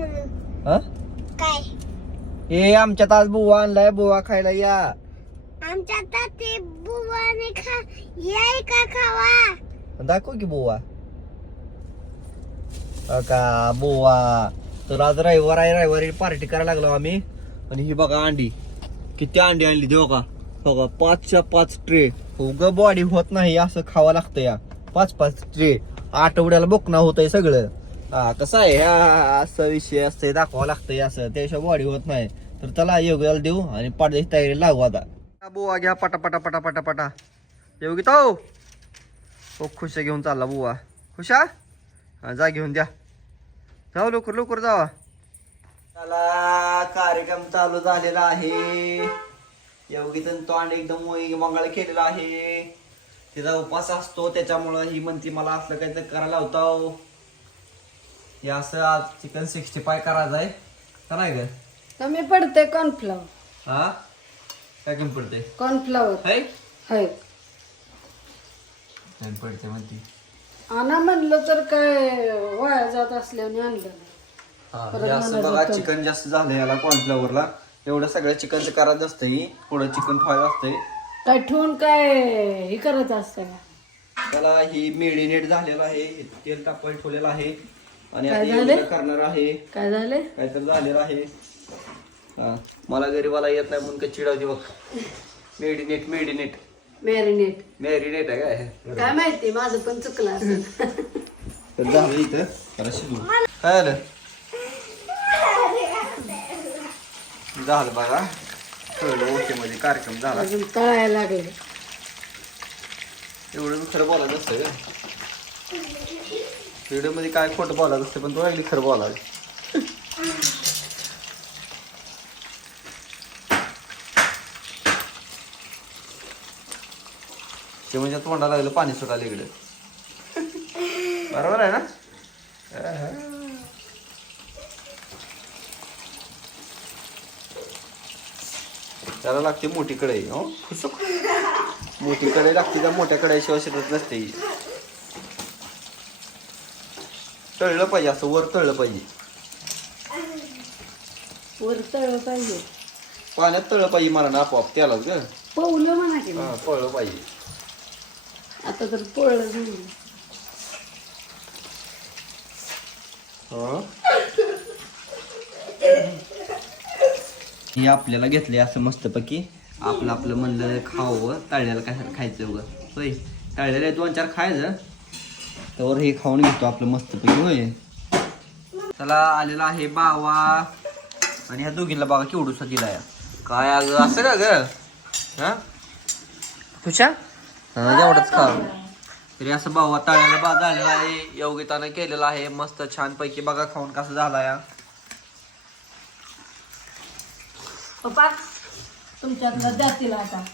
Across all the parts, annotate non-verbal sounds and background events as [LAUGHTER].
हा? काय? हे आमच्यात आज बुवा आणलाय बुवा खायला या. आमच्या आता ते बुवाने खा याय का खावा? दाखव की बुवा. का बुवा. तर आज रविवार आहे रविवारी पार्टी करायला लागलो आम्ही. आणि ही बघा अंडी. किती अंडी आणली देऊ का? बघा पाचच्या पाच ट्रे. उग बॉडी होत नाही असं खावं लागतं या. पाच पाच ट्रे. आठवड्याला बोकणा होतंय सगळं. हा कसं आहे. हा असं विषय असतंय दाखवावं लागतंय असं. त्याशिवाय बॉडी होत नाही. तर त्याला योग्याला देऊ आणि पाडद्याची तयारी लागू आता. बुवा घ्या पटा पटा पटा पटा पटा. योगी तो. हो खुश घेऊन चालला बुवा. खुशा हा? जा घेऊन द्या. जाऊ लवकर लवकर जावा. त्याला कार्यक्रम चालू झालेला आहे. योगीतन तोंड एकदम मंगळ केलेला आहे. तिचा उपास असतो त्याच्यामुळं ही म्हणती मला असलं काहीतरी करायला लावतो हो. हे असं आज चिकन सिक्स्टी फाय करायचं आहे. का नाही ग? कमी पडते कॉर्नफ्लॉवर हा? काय कमी पडते कॉर्नफ्लॉवर है? होय कमी पडते म्हणती. आणा म्हणलं तर काय वाया जात असल्याने आणलं नाही. हा, हे असं बघा. चिकन जास्त झालं याला कॉर्नफ्लॉवरला एवढं सगळं चिकनचं करायचं असतं ही पुढं चिकन ठेवायचं असतंय. काय ठेवून काय हे करत असतं का त्याला ही मेडिनेट झालेलं आहे. तेल तापवायला ठेवलेलं आहे. आणि काय करणार आहे? काय झाले काहीतरी झालेलं आहे. हा. मला गरीबाला येत नाही म्हणून का चिडवते बघ. मेडिनेट मेडिनेट मॅरिनेट मॅरिनेट आहे काय? काय माहिती माझं पण चुकलं असेल. तर झालं इथं. जरा काय झालं झालं बघा. कळलं ओके मध्ये कार्यक्रम झाला. अजून तळायला लागले. एवढं खरं बोलायचं असतं का व्हिडिओमध्ये काय खोटं बोलायचं असतं पण तो अगदी खरं बोलायचं ते म्हणजे तोंडाला लागलं पाणी सुटायला इकडे. बरोबर आहे ना? त्याला लागते मोठी कढई हो? [LAUGHS] मोठी कढई लागते त्या मोठ्या कढईशिवाय शिरत नसते ही. तळलं पाहिजे असं वर तळलं पाहिजे. वर तळ पाहिजे. पाण्यात तळलं पाहिजे मला ना आपोआप त्यालाच ग. पवलं म्हणा की हा पळलं पाहिजे. आता तर पळलं नाही. हे? आपल्याला घेतले असं मस्तपैकी. आपलं आपलं म्हणलं खावं तळल्याला काय खायचं उगं. होय तळलेलं दोन चार खायचं. तर हे खाऊन घेतो आपलं मस्तपैकी होय. त्याला आलेला आहे बावा. आणि ह्या दोघींना बघा केवढूसा दिला या काय अगं असं का ग? हा? हा एवढंच खा. तरी असं बावा तळ्याला बा झालेला आहे योगितानं केलेला आहे. मस्त छान पैकी बघा खाऊन कसं झाला या पप्पा तुमच्यातला जातील आता.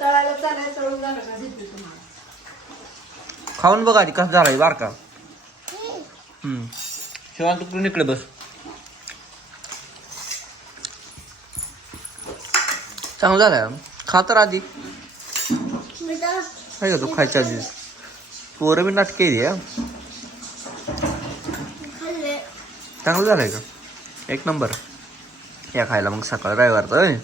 तळायला चालाय तळून झालं का देते तुम्हाला? खाऊन बघा आधी कसं झालाय बार का हम्म. शिवान तुकडून इकडे बस. चांगलं झालंय. खा तर आधी. काय तू खायच्या आधी? पोरं बी नाटक केली चांगलं झालंय का? एक नंबर. या खायला मग सकाळ रविवारचं होय?